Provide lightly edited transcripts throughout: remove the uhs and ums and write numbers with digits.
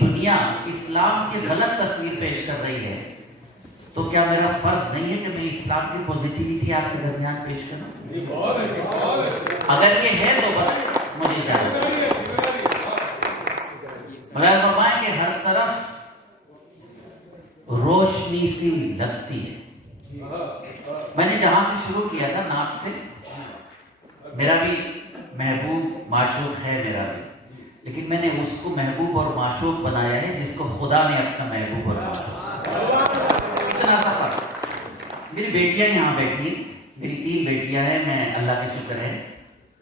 دنیا اسلام کی غلط تصویر پیش کر رہی ہے تو کیا میرا فرض نہیں ہے کہ میں اسلام کی پوزیٹیوٹی آپ کے درمیان پیش کروں؟ اگر یہ ہے تو بس مجھے اجازت دیں۔ مولانا فرمائیں کہ ہر طرف روشنی سی لگتی ہے۔ میں نے جہاں سے شروع کیا تھا نعت سے، میرا بھی محبوب معشوق ہے میرا بھی، لیکن میں نے اس کو محبوب اور معشوق بنایا ہے جس کو خدا نے اپنا محبوب اور معشوق۔ اتنا سا فرق۔ میری بیٹیاں یہاں بیٹھی ہیں، میری 3 بیٹیاں ہیں، میں اللہ کا شکر ہے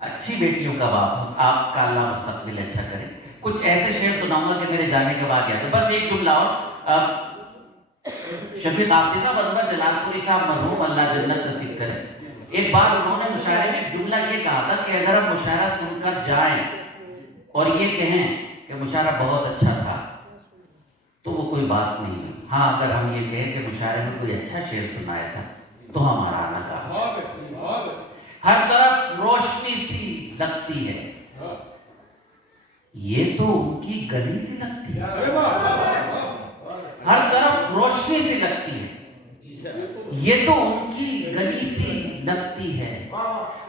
اچھی بیٹیوں کا باپ ہوں، آپ کا اللہ مستقبل اچھا کرے۔ کچھ ایسے شعر سناؤں گا کہ میرے جانے کے بعد یاد ہے۔ بس ایک جملہ اور، شفیق آبدی صاحب انور جلال پوری صاحب مرحوم اللہ جنت نصیب کرے، ایک بار انہوں نے مشاعرے میں ایک جملہ یہ کہا تھا کہ اگر ہم مشاعرہ سن کر جائیں اور یہ کہیں کہ مشاعرہ بہت اچھا تھا تو وہ کوئی بات نہیں ہے، ہاں اگر ہم یہ کہیں کہ مشاعرے میں کوئی اچھا شعر سنایا تھا تو ہمارا آنا کہا۔ ہر طرف روشنی سی لگتی ہے، یہ تو ان کی گلی سی لگتی ہے۔ ہر طرف روشنی سی لگتی ہے، یہ تو ان کی گلی سی لگتی ہے۔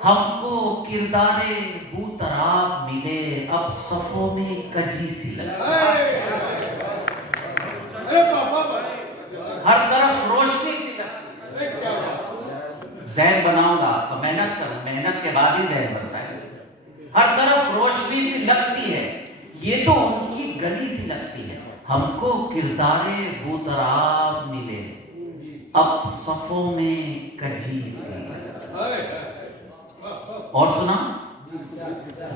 ہم کو کردار بو تراب ملے، اب صفوں میں کجی سی لگتی ہے۔ ہر طرف روشنی سی لگتی ہے۔ ذہن بناؤں گا آپ کو، محنت کروں، محنت کے بعد ہی ذہن بنتا ہے۔ ہر طرف روشنی سی لگتی ہے، یہ تو ان کی گلی سی لگتی ہے۔ ہم کو کردار بو تراب ملے، اب صفوں میں کجی سی۔ اور سنا،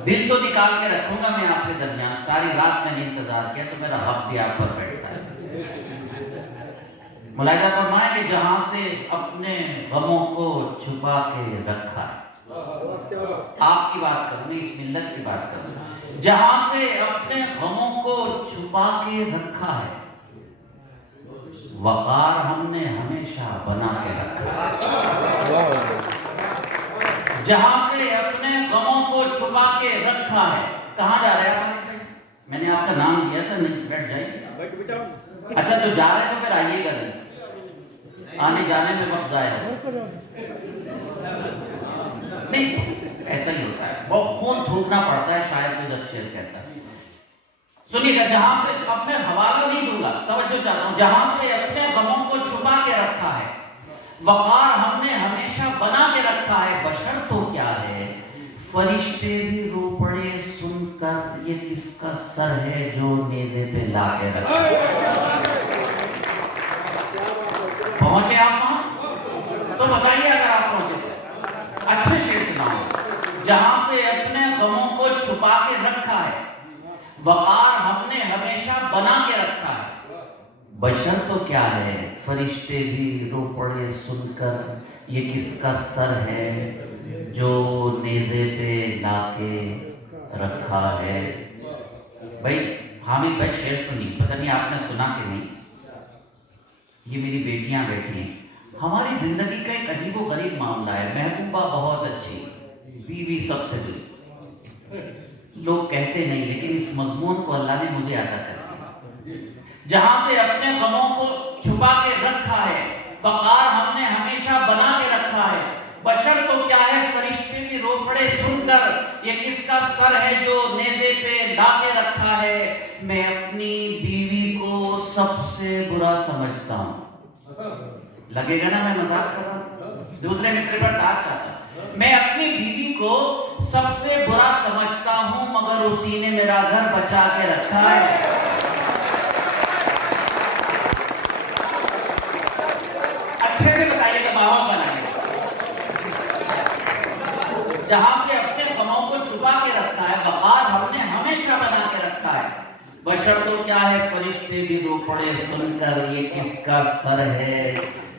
دل تو نکال کے رکھوں گا میں آپ کے درمیان، ساری رات میں نے انتظار کیا تو میرا حق بھی آپ پر بیٹھتا ہے۔ ملاحظہ فرمائیں کہ جہاں سے اپنے غموں کو چھپا کے رکھا ہے، آپ کی بات کروں گی، اس ملت کی بات کروں گی، جہاں سے اپنے غموں کو چھپا کے رکھا ہے، وقار ہم نے ہمیشہ بنا کے رکھا ہے۔ جہاں سے اپنے غموں کو چھپا کے رکھا ہے۔ کہاں جا رہے ہیں آپ؟ میں نے آپ کا نام لیا تھا، نہیں بیٹھ جائیے۔ اچھا تو جا رہے ہیں تو پھر آئیے گا، نہیں آنے جانے میں وقت ضائع ہو، نہیں ایسا ہی ہوتا ہے، بہت خون تھوکنا پڑتا ہے شاید کو جب شعر کہتا ہے۔ سنیے گا، جہاں سے، اب میں حوالہ نہیں دوں گا، توجہ چاہتا ہوں، جہاں سے اپنے غموں کو چھپا کے رکھا ہے، وقار ہم نے ہمیشہ بنا کے رکھا ہے، بشر تو کیا ہے فرشتے بھی رو پڑے سن کر، یہ کس کا سر ہے جو نیزے پہ لا کے رکھا ہے۔ پہنچے آپ وہاں؟ تو بتائیے اگر آپ پہنچے تو اچھے شعر سناؤ۔ جہاں سے اپنے غموں کو چھپا کے رکھا ہے، وقار ہم نے ہمیشہ بنا کے رکھا ہے، بشر تو کیا ہے فرشتے بھی رو پڑے سن کر، یہ کس کا سر ہے جو نیزے پہ لا کے رکھا ہے۔ بھائی حامد بھائی شعر سنی، پتہ نہیں آپ نے سنا کہ نہیں، یہ میری بیٹیاں بیٹھی ہیں۔ ہماری زندگی کا ایک عجیب و غریب معاملہ ہے، محبوبہ بہت اچھی، بیوی سب سے بری، لوگ کہتے نہیں لیکن اس مضمون کو اللہ نے مجھے عطا کر دیا۔ جہاں سے اپنے غموں کو چھپا کے رکھا ہے، وقار ہم نے ہمیشہ بنا کے رکھا ہے، بشر تو کیا ہے فرشتے بھی رو پڑے سن کر، یہ کس کا سر ہے جو نیزے پہ لا کے رکھا ہے۔ میں اپنی بیوی کو سب سے برا سمجھتا ہوں، لگے گا نا میں مذاق کر رہا ہوں، دوسرے مصرے پر ٹاچ چاہتا ہوں۔ میں اپنی بیوی کو سب سے برا سمجھتا ہوں، مگر اسی نے میرا گھر بچا کے رکھا ہے۔ اچھے سے بتائیے کہ ماحول بنائیے۔ جہاں سے اپنے غموں کو چھپا کے رکھا ہے، وقار ہم نے ہمیشہ بنا کے رکھا ہے، بشر تو کیا ہے فرشتے بھی رو پڑے سن کر، یہ کس کا سر ہے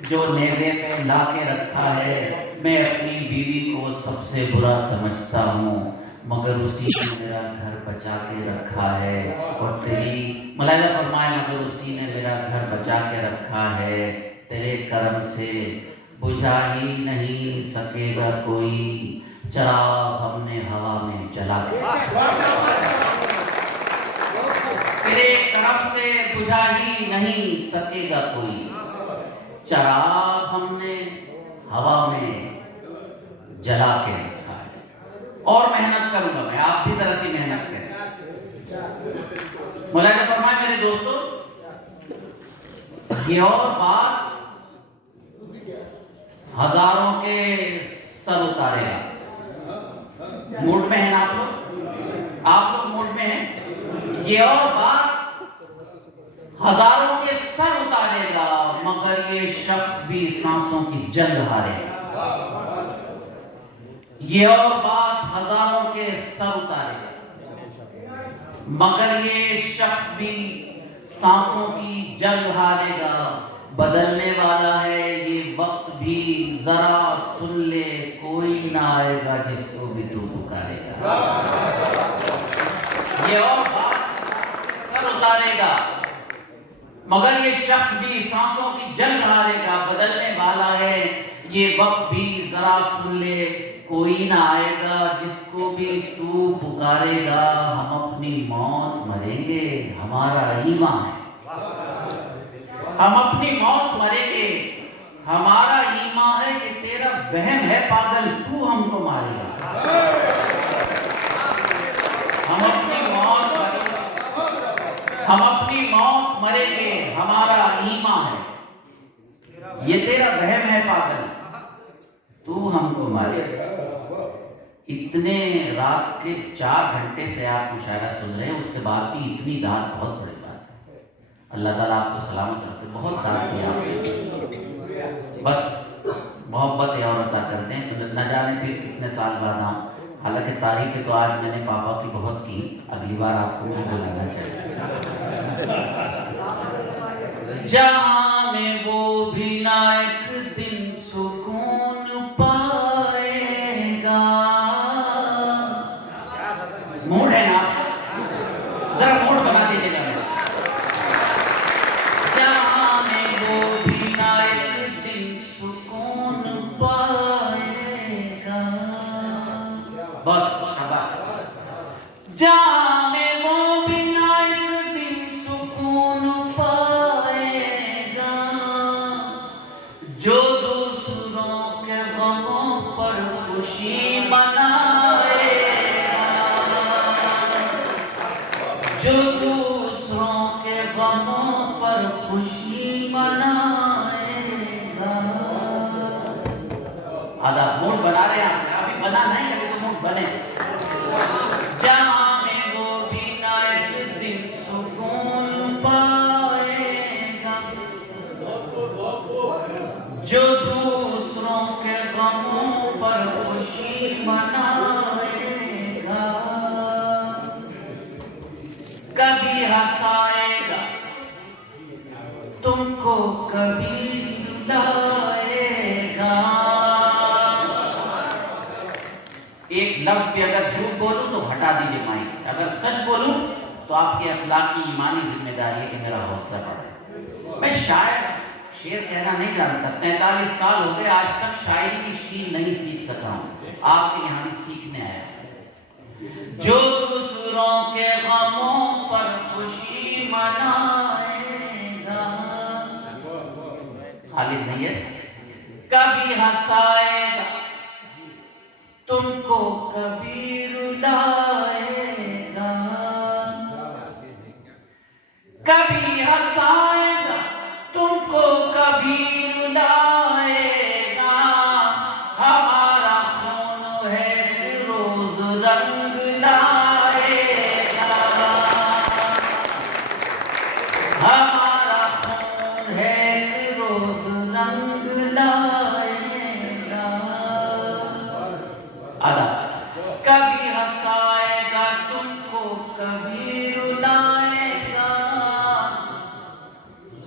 جو نیزے پہ لا کے رکھا ہے۔ میں اپنی بیوی کو سب سے برا سمجھتا ہوں، مگر اسی نے میرا گھر بچا کے رکھا ہے۔ اور تیری ملاحظہ فرمائے، مگر اسی نے میرا گھر بچا کے رکھا ہے، تیرے کرم سے بجھا ہی نہیں سکے گا کوئی، چراغ ہم نے ہوا میں جلا کے۔ تیرے کرم سے بجھا ہی نہیں سکے گا کوئی، چراغ ہم نے ہوا میں جلا کے رکھا ہے، اور محنت کروں گا میں، آپ بھی ذرا سی محنت کریں۔ مولانا فرمائے میرے دوستو، یہ اور بات ہزاروں کے سر اتارے گا۔ موڈ میں ہیں آپ لوگ موڈ میں ہیں؟ یہ اور بات ہزاروں کے سر اتارے گا، مگر یہ شخص بھی سانسوں کی جنگ ہارے گا۔ یہ اور بات ہزاروں کے سر اتارے گا، مگر یہ شخص بھی سانسوں کی جنگ ہارے گا۔ بدلنے والا ہے یہ وقت بھی، ذرا سن لے کوئی نہ آئے گا جس کو بھی تو پکارے گا۔ یہ اور بات سر اتارے گا، مگر یہ شخص بھی سانسوں کی جنگ ہارے گا۔ بدلنے والا ہے یہ وقت بھی، ذرا سن لے کوئی نہ آئے گا جس کو بھی تو پکارے گا۔ ہم اپنی موت مریں گے، ہمارا ایمان ہے۔ ہم اپنی موت مریں گے، ہمارا ایمان ہے۔ یہ تیرا وہم ہے پاگل، تو ہم کو مارے گا۔ ہم اپنی موت مریں گے، ہم اپنی موت مریں گے، ہمارا ایمان ہے۔ یہ تیرا وہم ہے پاگل، تو ہم کو مارے گا۔ اتنے رات کے 4 گھنٹے سے آپ مشاعرہ سن رہے ہیں، اس کے بعد بھی اتنی داد بہت بڑی بات ہے۔ اللہ تعالیٰ آپ کو سلامت رکھے۔ بہت داد دیا آپ نے، بس محبت اور عطا کرتے ہیں۔ نہ جانے پھر کتنے سال بعد ہم، حالانکہ تعریفیں تو آج میں نے پاپا کی بہت کی، اگلی بار آپ کو بھی بلانا چاہیے۔ جہاں میں وہ بھی نہ ایک دن سکون پائے گا۔ موڈ ہے نا آپ کا؟ ذرا موڈ بنا دیجیے گا۔ جہاں میں وہ بھی نہ ایک دن سکون پائے گا۔ بہت شاباش۔ جہاں میں وہ بھی نہ ایک دن سکون پائے گا، جو دوسروں کے غموں پر خوشی منائے گا، جو دوسروں کے غموں پر خوشی منائے گا۔ آدھا موڈ بنا رہے ہیں آپ، ابھی بنا نہیں، ابھی تو موڈ بنے۔ جہاں میں وہ بھی نہ ایک دن سکون پائے گا، جو دوسروں کے غموں پر خوشی منائے گا۔ کبھی ہنسائے گا تم کو، کبھی رلائے گا۔ ایک لفظ بھی اگر جھوٹ بولوں تو ہٹا دیجیے مائک سے، اگر سچ بولوں تو آپ کی اخلاقی ایمانی ذمہ داری ہے کہ میرا حوصلہ بڑھے۔ میں شعر کہنا نہیں جانتا، 43 سال ہو گئے، آج تک شاعری کی شین نہیں سیکھ سکا ہوں، آپ کے یہاں بھی سیکھنے آیا۔ جو دوسروں کے غموں پر خوشی منائے گا، خالد نہیں ہے۔ کبھی ہنسائے گا تم کو، کبھی رلائے گا۔ کبھی ہنسائے گا تم کو، کبھی رلائے گا۔ ہمارا خون ہے روز رنگ لائے گا، ہمارا خون ہے روز رنگ لائے گا۔ آدھا۔ کبھی ہنسائے گا تم کو، کبھی رلائے گا،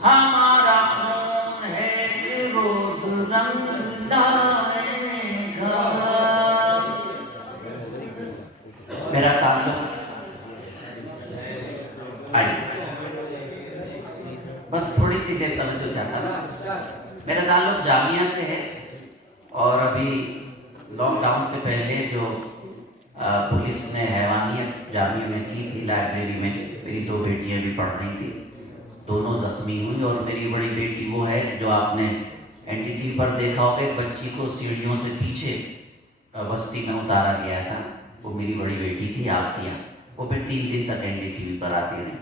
ہمارا خون ہے روز رنگ لائے گا۔ میرا تعلق، بس تھوڑی سی دیر توجہ چاہتا ہوں، میرا تعلق جامعہ سے ہے، اور ابھی لاک ڈاؤن سے پہلے جو پولیس نے حیوانیت جامعہ میں کی تھی، لائبریری میں، میری 2 بیٹیاں بھی پڑھ رہی تھیں، دونوں زخمی ہوئی، اور میری بڑی بیٹی وہ ہے جو آپ نے NDTV پر دیکھا ہوگا، ایک بچی کو سیڑھیوں سے پیچھے بستی میں اتارا گیا تھا، وہ میری بڑی بیٹی تھی آسیہ، وہ پھر 3 دن تک NDTV پر آتی رہی۔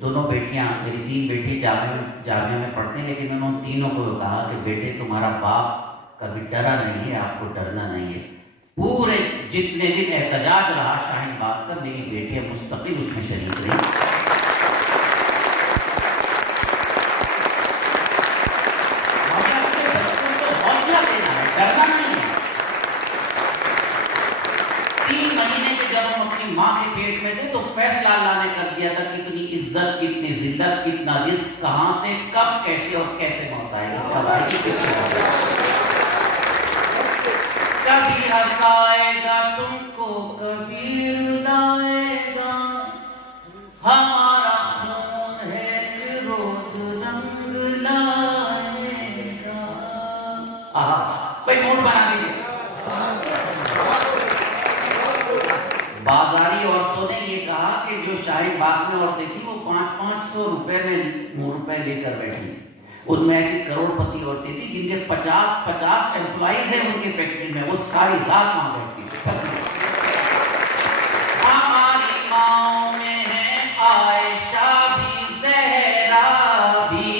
دونوں بیٹیاں، میری 3 بیٹی جامعہ میں پڑھتے ہیں، لیکن انہوں نے تینوں کو کہا کہ بیٹے تمہارا باپ کبھی ڈرا نہیں ہے، آپ کو ڈرنا نہیں ہے۔ پورے جتنے دن احتجاج رہا شاہین باغ کا، میری بیٹیاں مستقل اس میں شریک رہی۔ ڈرنا نہیں ہے۔ 3 مہینے کے جب ہم اپنی ماں کے پیٹ میں تھے تو فیصلہ اللہ نے کر دیا تھا کتنی عزت، کتنی ذلت، کتنا رزق، کہاں سے کب کیسے اور کیسے موت آئے گی، کب آئے گی، کس سے موت آئے گی۔ کبھی ہنسائے گا تم کو، کبھی رلائے گا، ہمارا خون ہے کہ روز رنگ لائے گا۔ کوئی موڈ بنا دیجیے۔ بازاری عورتوں نے یہ کہا کہ جو شاہین باغ میں عورتیں تھیں وہ 500 روپے لے کر بیٹھی، ان میں ایسی کروڑ پتی عورتیں تھیں جن کے 50 امپلائیز ہیں ان کی فیکٹری میں، وہ ساری رات وہاں بیٹھتی تھی۔ ہماری ماں میں ہے عائشہ بھی، زہرا بھی،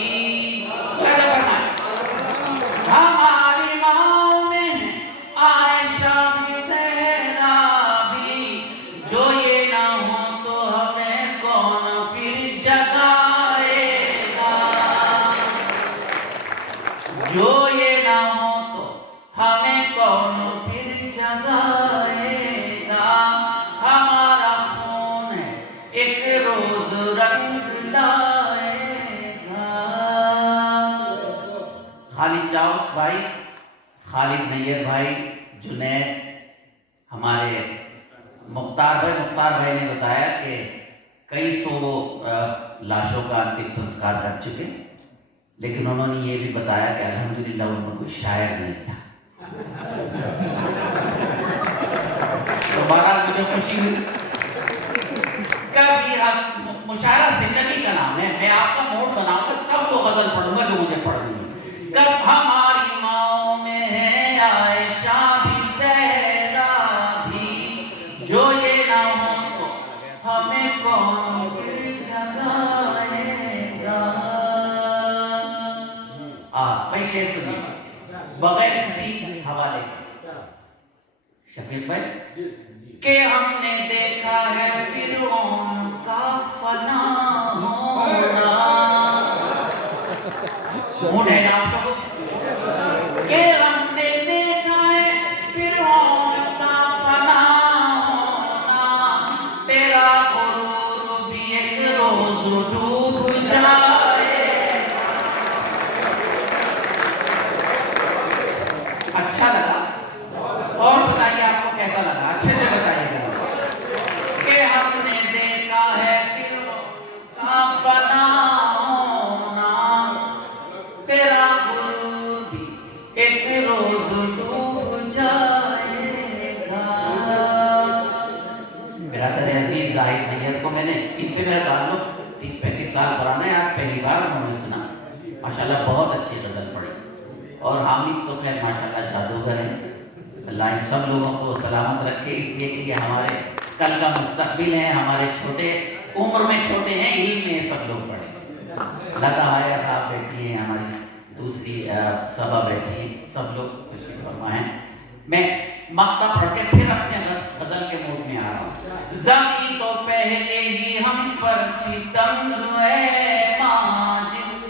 ہماری ماں میں ہے عائشہ بھی، زہرا بھی، جو یہ نہ ہو تو ہمیں کون پھر جگائے گا، جو یہ نہ ہو تو ہمیں کون پھر جگائے گا، ہمارا خون ہے ایک روز رنگ لائے گا۔ خالد چاوس بھائی، خالد نیر بھائی، جنید، ہمارے مختار بھائی نے بتایا کہ کئی سو لاشوں کا انتم سنسکار کر چکے، لیکن انہوں نے یہ بھی بتایا کہ الحمدللہ ان میں کوئی شاعر نہیں تھا۔ تو بہرحال مجھے خوشی ہوئی۔ کبھی مشاعرہ زندگی کا نام ہے، میں آپ کا موڈ بناؤں گا تب وہ غزل پڑھوں گا جو مجھے پڑھنی ہے۔ کب ہماری ماں میں ہے عائشہ بھی، زہرا بھی، جو یہ نہ ہو تو ہمیں کون پھر جگائے گا۔ بھائی شعر سنیے بغیر کسی حوالے کے، شفیق بھائی، کہ ہم نے دیکھا ہے فرعون کا فنا ہونا، موڈ ہے نا آپ کو، کہ ہم نے دیکھا ہے فرعون کا فنا ہونا، تیرا غرور بھی ایک روز ڈوب جائے۔ اچھا لگا؟ اور بتائیے آپ کو کیسا لگا، اچھے سے بتائیے گا۔ کہ ہم نے دیکھا ہے فرعون کا فنا ہونا، تیرا غرور بھی ایک روز ڈوب جائے گا۔ برادر عزیز زاہد نیر کو میں نے، ان سے میرا تعلق 30-35 سال پرانا ہے، آج پہلی بار انہوں نے سنا، ماشاءاللہ بہت اچھی غزل پڑھی، اور حامد تو خیر ماشاءاللہ جادوگر ہیں، اللہ ان سب لوگوں کو سلامت رکھے، اس لیے کہ یہ ہمارے کل کا مستقبل ہے، ہمارے چھوٹے عمر میں چھوٹے ہیں، علم میں سب لوگ پڑھیں۔ لتا حائرہ صاحب بیٹھی ہیں، ہماری دوسری صبا بیٹھی ہیں، سب لوگ تشریف فرمائیں۔ میں مقطع پڑھ کے پھر اپنے غزل کے موڈ میں آ رہا ہوں۔ زمین تو پہلے ہی ہم پر تھی تنگ اے ماجد،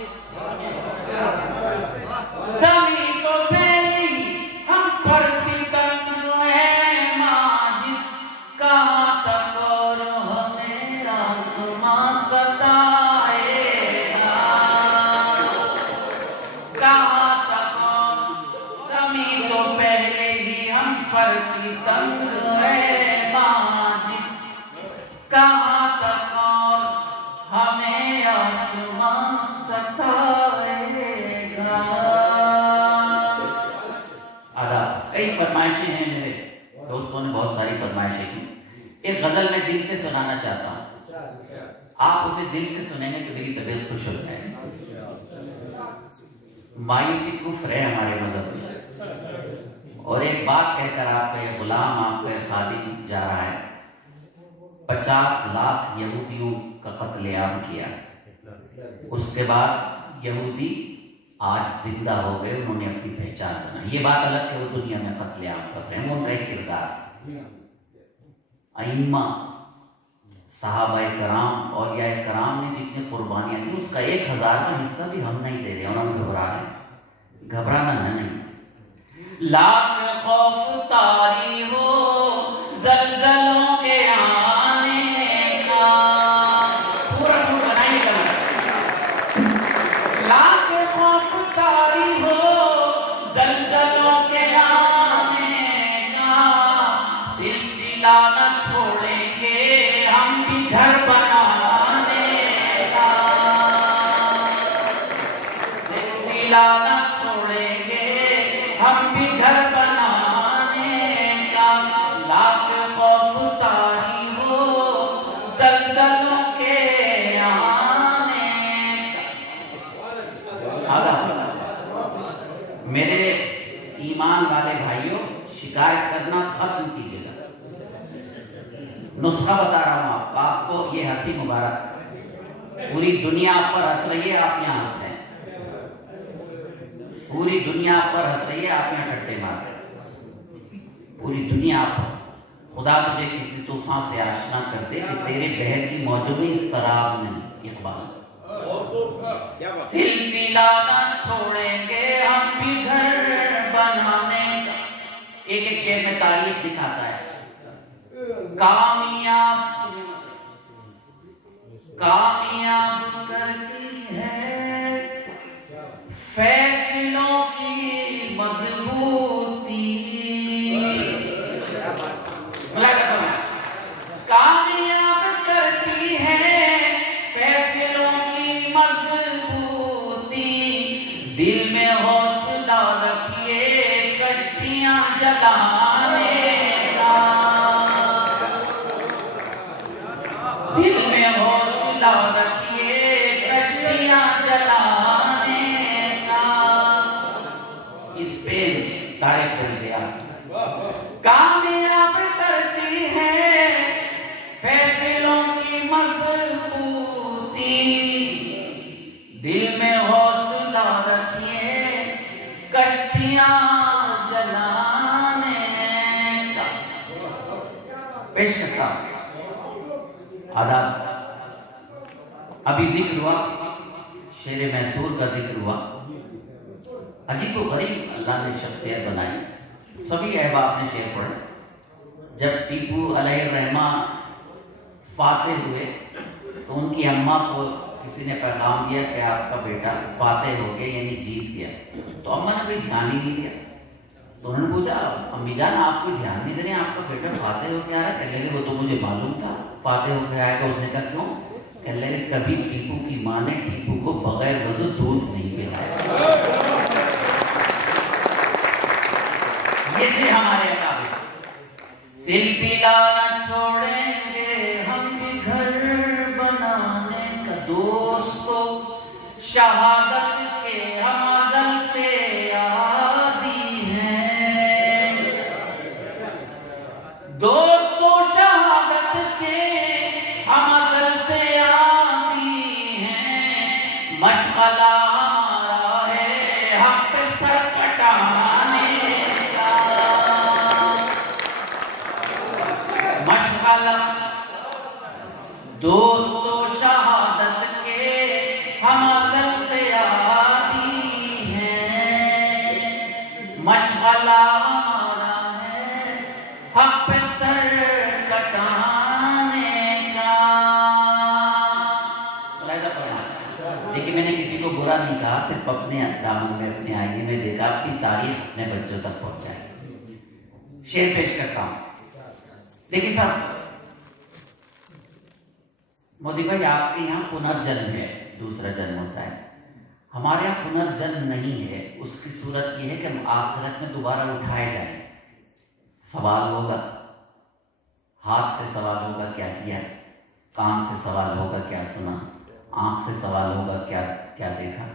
زمین تو پہلے ہی ہم پر تھی تنگ اے ماجد، کہاں تک اور ہمیں آسماں ستائے گا، کہاں تک اور زمین تو پہلے ہی ہم پر تھی تنگ اے ماجد، کہاں تک اور ہمیں آسماں ستائے گا۔ آداب، کئی فرمائشیں ہیں، میرے دوستوں نے بہت ساری فرمائشیں کی، ایک غزل میں دل سے سنانا چاہتا ہوں، آپ اسے دل سے سنیں گے تو میری طبیعت خوش ہو جائے گی. مایوسی کفر ہے ہمارے مذہب میں. اور ایک بات کہہ کر آپ کا یہ غلام، آپ کا یہ خادم جا رہا ہے. 50 لاکھ یہودیوں کا قتل عام کیا. اس کے بعد یہودی آج زندہ ہو گئے، انہوں نے اپنی پہچان بنائی. یہ بات الگ کہ وہ دنیا میں قتل عام کر رہے ہیں، ان کا ایک کردار. ائمہ، صحابہ کرام، اولیاء کرام نے جتنی قربانیاں دی اس کا 1000واں حصہ بھی ہم نہیں دے رہے اور ہم گھبرا رہے ہیں. گھبرانا نہیں. لاکھ خوف طاری ہو زلزلوں کے آنے کا، پورا پورا بنائیے گا. لاکھ خوف طاری ہو زلزلوں کے آنے کا، سلسلہ نہ چھوڑیں گے ہم بھی گھر بنانے کا. سلسلہ نہ چھوڑیں گے ہم بھی گھر بنانے کا. لاکھ خوف طاری ہو زلزلوں کے آنے کا. میرے ایمان والے بھائیوں، شکایت کرنا ختم کیجیے گا. نسخہ بتا رہا ہوں آپ کو. یہ ہنسی مبارک، پوری دنیا آپ پر ہنس رہی ہے، آپ یہاں ہنس رہے ہیں. پوری دنیا آپ پر ہنس رہی ہے، آپ یہاں ٹٹے مار رہے ہیں. پوری دنیا آپ پر. خدا تجھے کسی طوفان سے آشنا کر دے کہ تیرے بہر کی موجوں میں اضطراب نہیں. اقبال. سلسلہ نہ چھوڑیں گے ہم بھی گھر بنانے کا. ایک ایک شعر میں تاریخ دکھاتا ہے. کامیاب کرتی ہے فیصلوں کی مضبوطی. کامیاب کرتی ہے فیصلوں کی مضبوطی. دل میں حوصلہ رکھیے کشتیاں جلانے کا. دل میں حوصلہ رکھیے کشتیاں جلانے کا. اسپین طارق الزیات. کامیاب کرتی ہے فیصلوں کی مضبوطی. دل میں حوصلہ رکھیے کشتیاں جلانے کا. پیش کرتا ہوں. آداب. ابھی ذکر ہوا، شعر میسور کا ذکر ہوا. عجیب و غریب اللہ نے شخصیت بنائی. سبھی احباب نے شعر پڑھے. جب ٹیپو علیہ الرحمہ فاتح ہوئے تو ان کی اماں کو کسی نے پیغام دیا کہ آپ کا بیٹا فاتح ہو گیا، یعنی جیت گیا. تو اماں نے کوئی دھیان ہی نہیں دیا. تو انہوں نے پوچھا امی جان آپ کوئی دھیان نہیں دے رہے ہیں، آپ کا بیٹا فاتح ہو کے آ رہا ہے؟ کہنے لگے وہ تو مجھے معلوم تھا فاتح ہو کے آئے گا. اس نے کہا کیوں؟ کہنے لگے کبھی ٹیپو کی ماں نے ٹیپو کو بغیر وضو دودھ نہیں پلایا. یہ تھے ہمارے اکابر. سلسلہ نہ چھوڑیں گے ہم بھی گھر بنانے کا. دوستو شہادت کے ہم ازل سے عادی ہیں. دوستو شہادت کے ہم ازل سے عادی ہیں. مشغلہ ہمارا ہے حق پہ سر کٹانے کا. مشغلہ دوستو شہادت کے ہم ازل سے عادی ہیں. مشغلہ ہمارا ہے حق پہ سر کٹانے کا. لیکن میں نے کسی کو برا نہیں کہا، صرف اپنے دامن میں اپنے آئینے میں دیکھا اپنی تاریخ اپنے بچوں تک پہنچائے. شعر پیش کرتا ہوں. دیکھیے صاحب مودی بھائی، آپ کے یہاں پنرجنم ہے، دوسرا جنم ہوتا ہے. ہمارے یہاں پنرجنم نہیں ہے. اس کی صورت یہ ہے کہ ہم آخرت میں دوبارہ اٹھائے جائیں. سوال ہوگا، ہاتھ سے سوال ہوگا کیا کیا. کان سے سوال ہوگا کیا سنا، آنکھ سے سوال ہوگا کیا کیا دیکھا،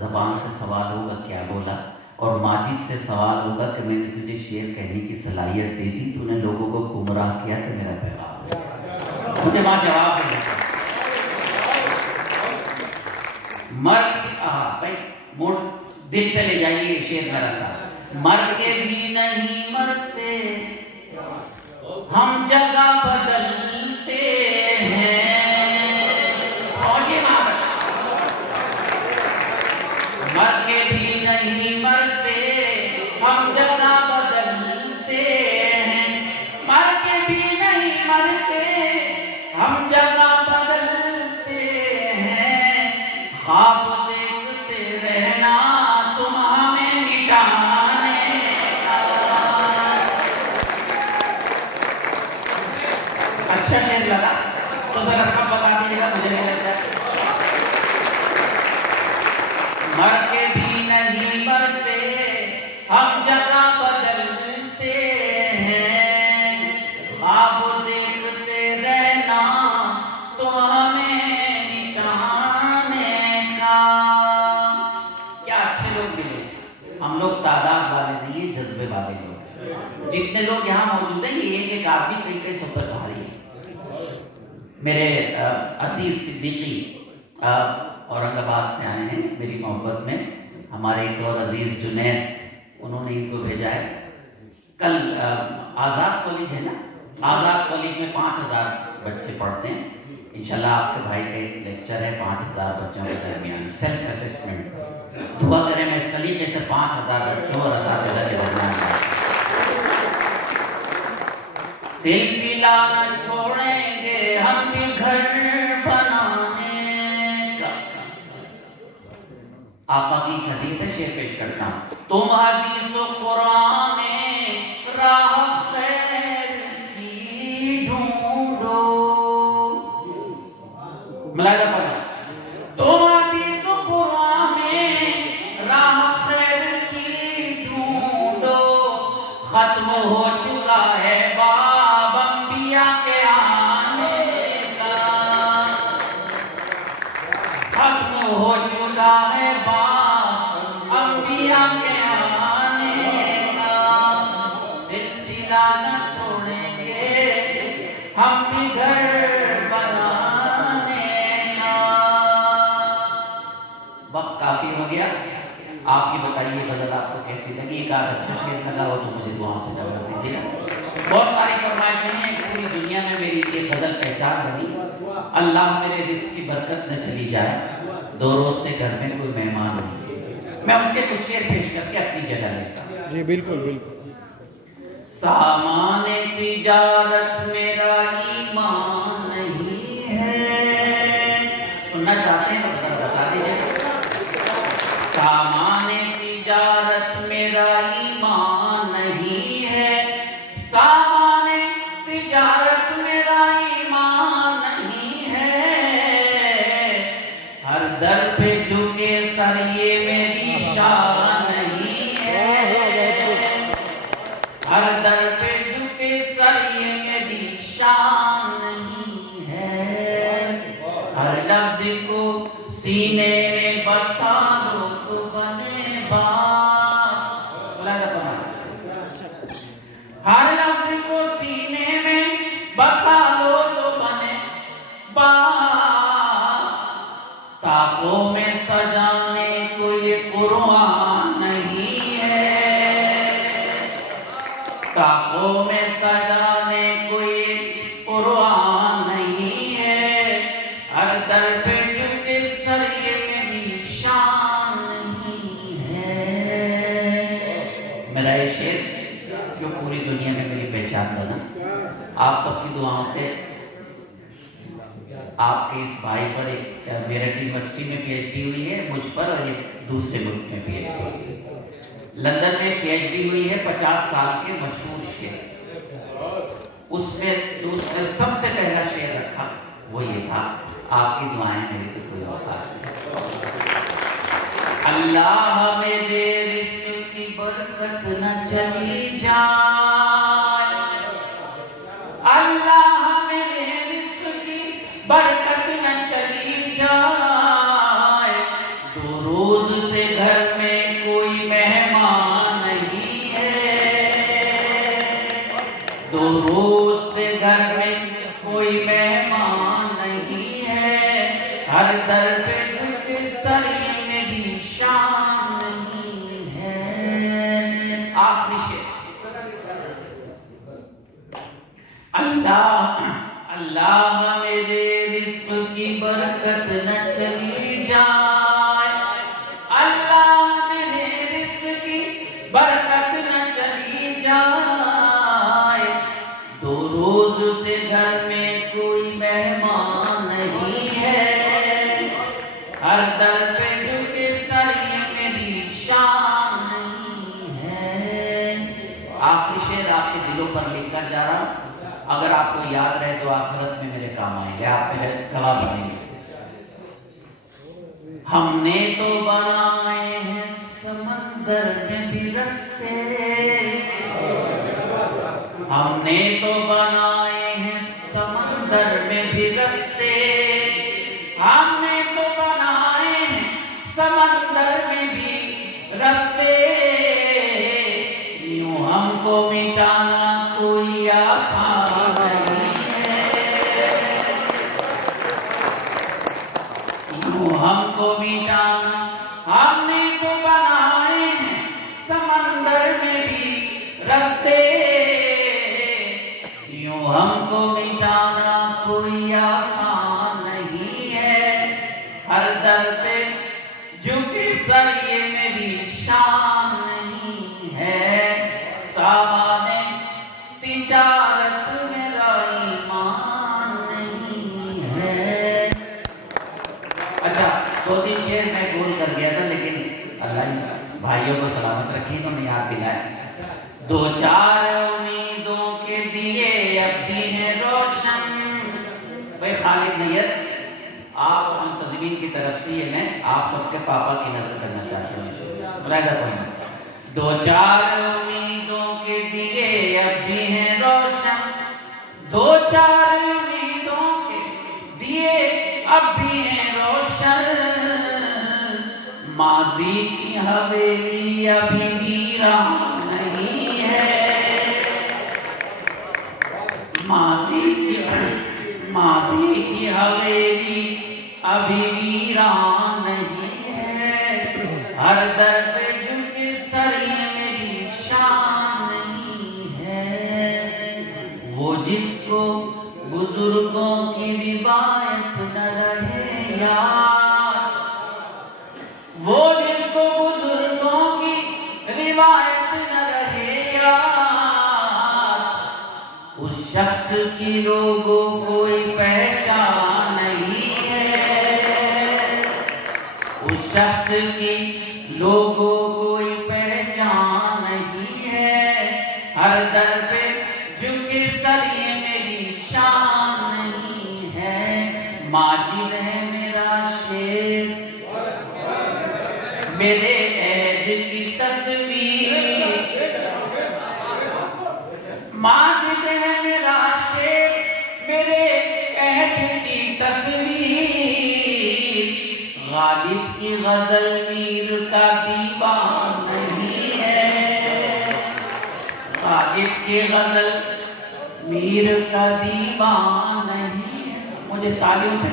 زبان سے سوال ہوگا کیا بولا، اور ماجد سے سوال ہوگا کہ میں نے تجھے شعر کہنے کی صلاحیت دے دی، تو نے لوگوں کو گمراہ کیا کہ میرا پیغام مجھے وہاں جواب دے دیا۔ مر کے بھائی موڑ دل سے لے جائیے یہ شعر میرا ساتھ۔ مر کے بھی نہیں مرتے ہم جگہ بدلتے ہیں، مر کے بھی نہیں مرتے ہم جگہ بدلتے ہیں، مر کے بھی نہیں مرتے ہم جگہ بدلتے ہیں، خواب دیکھتے رہنا تم ہمیں مٹانے کا۔ اچھا شعر لگا تو ذرا سب بتا دیجیے گا، مجھے نہیں لگتا۔ مر کے بھی نہیں مرتے ہم جگہ بدلتے ہیں، خواب دیکھتے رہنا تم ہمیں مٹانے کا۔ کیا اچھے لوگ ملے، ہم لوگ تعداد والے نہیں ہیں، جذبے والے لوگ۔ جتنے لوگ یہاں موجود ہیں یہ ایک ایک آدمی کئی کئی سب پر بھاری ہے۔ میرے عزیز صدیقی اورنگ آباد سے آئے ہیں میری محبت میں، ہمارے ایک اور عزیز جنید، انہوں نے ان کو بھیجا ہے۔ کل آزاد کالج ہے نا، آزاد کالج میں 5000 بچے پڑھتے ہیں، انشاءاللہ آپ کے بھائی کا ایک لیکچر ہے 5000 بچوں کے درمیان سیلف اسسمنٹ۔ دعا کریں میں سلیقے سے 5000 بچوں اور اساتذہ کے درمیان سلسلہ نہ چھوڑیں گے ہم بھی گھر بنانے کا۔ آقا کی ایک حدیث ہے، شعر پیش کرتا ہوں۔ تم حدیث و قرآن میں راہ خیر کی ڈھونڈو، ملاحظہ فرمائیں، تم حدیث و قرآن میں راہ خیر کی ڈھونڈو، ختم ہو چکا ہے باب انبیاء کے آنے کا، ختم ہو چکا ہے باب انبیاء کے آنے کا، سلسلہ نہ چھوڑیں گے ہم بھی گھر بنانے کا۔ وقت کافی ہو گیا، آپ یہ بتائیے غزل آپ کو کیسی لگی، ایک آدھ اچھا شعر لگا ہو تو مجھے دعاؤں سے جواب دیجیے گا۔ بہت ساری فرمائشیں ہیں، پوری دنیا میں میری یہ غزل پہچان بنی۔ اللہ میرے رزق کی برکت نہ چلی جائے، 2 روز سے گھر میں کوئی مہمان نہیں، میں اس کے کچھ شعر پیش کر کے اپنی جگہ لیتا ہوں۔ جی بالکل بالکل۔ سامان تجارت میرا ایمان نہیں ہے، سننا چاہتے ہیں تو بتا دیجیے۔ سامان تجارت میرا ایمان نہیں ہے، سامان تجارت میرا ایمان نہیں ہے، ہر در پہ جھکے سر یہ میری شان نہیں ہے، ہر در پہ جھکے سر یہ میری شان نہیں ہے، ہر لفظ کو سینے میں بسا لو تو بنے بات، ہر لفظ کو سینے میں بسا لو تو بنے بات، تاکوں میں سجانے کو یہ قرآن نہیں ہے، تاکوں میں سجانے کو یہ قرآن نہیں ہے، ہر در پہ جھکے سر یہ میری شان نہیں ہے۔ میرا یہ شعر جو پوری دنیا میں میری پہچان بنا، آپ سب کی دعاؤں سے آپ کے اس بھائی پر ایک میرٹھ یونیورسٹی میں پی ایچ ڈی ہوئی ہے مجھ پر، اور ایک دوسرے ملک میں پی ایچ ڈی ہوئی ہے، لندن میں پی ایچ ڈی ہوئی ہے 50 سال کے مشہور شعر، اس میں دوسرے سب سے پہلا شعر رکھا وہ یہ تھا، آپ کی دعائیں میری تو کوئی اوقات نہیں، اللہ میرے رزق کی برکت نہ چلی جائے، اللہ میرے رزق کی سر یہ میری شان نہیں ہے. آخری شعر. اللہ اللہ میرے رزق کی برکت نہ چلی جائے. اللہ میرے رزق کی برکت نہ چلی جائے. 2 روز سے گھر میں کوئی مہمان نہیں ہے. ہر در پہ جھکے سر یہ میری شان نہیں ہے. آخری شعر آپ کے دلوں پر لکھ کر جا رہا ہوں. اگر آپ کو یاد رہے تو آخرت میں میرے کام آئیں گے. آپ میرے گواہ بنیں گے. ہم نے تو بنائے ہیں سمندر میں بھی رستے. ہم نے تو بنائے ہیں سمندر میں بھی رستے. ہم نے تو بنائے ہیں سمندر میں بھی رستے. یوں ہم کو مٹانا کوئی آسان نہیں ہے. یوں ہم کو مٹانا ہم نے تو بنائے ہیں سمندر میں بھی رستے. یوں ہم کو مٹانا کوئی آسان نہیں ہے. ہر در پہ جھکے سر یہ میری شان نہیں ہے. سامان تجارت میرا ایمان نہیں ہے. اچھا 2-3 شعر میں گول کر گیا تھا لیکن اللہ بھائیوں کو سلامت رکھی تو نے یاد دلایا. 2-4 امیدوں کے دیے اب بھی ہیں روشن. بھائی خالد نیت آپ منتظمین کی طرف سے یہ میں آپ سب کے پاپا کی نظر کرنا چاہتا ہوں. ملاحظہ فرمائیں. 2-4 امیدوں کے دیے اب بھی ہیں روشن. 2-4 امیدوں کے دیے اب بھی ہیں روشن. ماضی کی حویلی ابھی ویران نہیں ہے. ماضی کی حویلی ابھی ویران نہیں ہے. ہر در پہ جھکے سر یہ میری شان نہیں ہے. وہ جس کو بزرگوں کی روایت نہ رہے یاد. وہ جس کو بزرگوں کی روایت نہ رہے یاد. اس شخص کی لوگوں کوئی پہچان نہیں ہے. اس شخص کی لوگوں کوئی پہچان نہیں ہے. ہر در پہ جھکے سر یہ میری شان نہیں ہے. ماجد ہے میرا شعر میرے عہد کی تصویر. ماجد ہے میرا شعر میرے عہد کی تصویر. غالب کی غزل میر کا دیوان نہیں ہے. غالب کی غزل میر کا دیوان نہیں ہے. مجھے تعلیم سے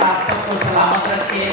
آپ سب کو سلامت رکھے.